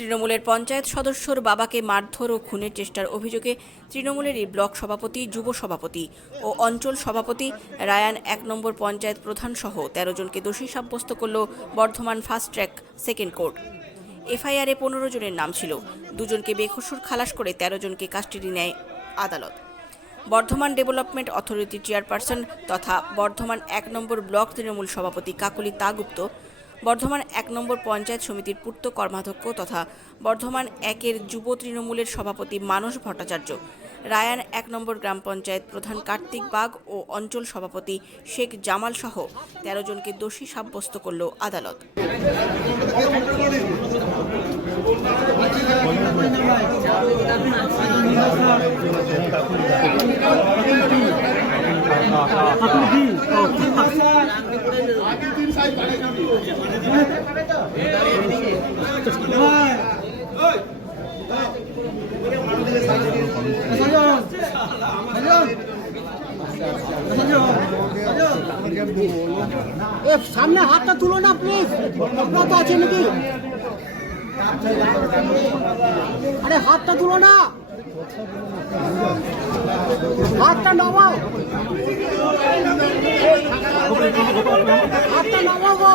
তৃণমূলের পঞ্চায়েত সদস্যর বাবাকে মারধর ও খুনের চেষ্টার অভিযোগে তৃণমূলেরই ব্লক সভাপতি, যুব সভাপতি ও অঞ্চল সভাপতি রায়ান এক নম্বর পঞ্চায়েত প্রধান সহ তেরো জনকে দোষী সাব্যস্ত করল Bardhaman fast track second court. এফআইআরে পনেরো জনের নাম ছিল। দুজনকে বেকসুর খালাস করে তেরো জনকে কাস্টাডি নেয় আদালত। বর্ধমান ডেভেলপমেন্ট অথরিটির চেয়ারপারসন তথা বর্ধমান এক নম্বর ব্লক তৃণমূল সভাপতি কাকলি তাগুপ্ত বর্ধমান এক নম্বর পঞ্চায়েত সমিতির পূর্ত কর্মাধ্যক্ষ তথা বর্ধমান একের যুব তৃণমূলের সভাপতি মানস ভট্টাচার্য। রায়ান এক নম্বর গ্রাম পঞ্চায়েত প্রধান কার্তিক বাগ ও অঞ্চল সভাপতি শেখ জামাল সহ তেরো জনকে দোষী সাব্যস্ত করল আদালত। এ সামনে হাতটা তুলো না প্লিজ আপনার তো আছে নাকি? আরে, হাতটা তুলো না। হাতটা নামাও। হাতটা নামাও গো।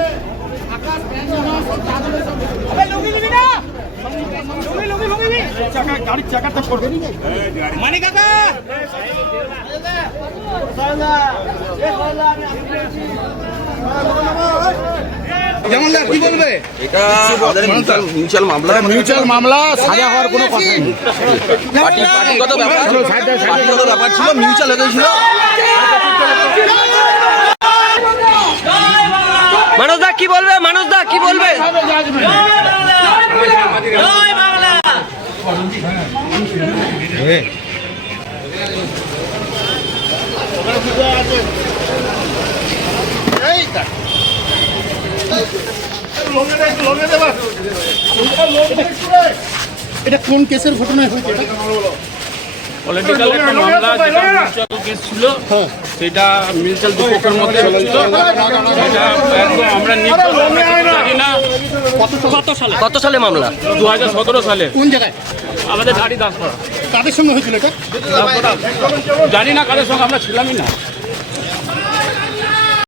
চাকা গাড়ির চাকাটা করবে। মানে কাকা! কি বলবে? এটা মিউচুয়াল মামলা। মিউচুয়াল মামলা সাজা হওয়ার কোনো কথা নেই। পার্টিগত ব্যাপার পার্টিগত ব্যাপার ছিল মিউচুয়াল হয়ে গেছিল মানুষ দা কি বলবে? মানুষ দা কি বলবে? এটা কোন কেসের ঘটনায় হয়েছে? পলিটিক্যাল একটা মামলা যেটা মিউচুয়াল কেস ছিল। সেটা মিউচুয়াল দুপক্ষের মধ্যে হচ্ছিল সেটা একদম আমরা নির্দোষ। আমরা কিছু জানি না কত সালে? কত সালে? মামলা? দু হাজার সতেরো সালে। কোন জায়গায়? আমাদের ধারি দাস কাদের সঙ্গে হয়েছিল এটা? জানি না কাদের সঙ্গে আমরা ছিলামই না।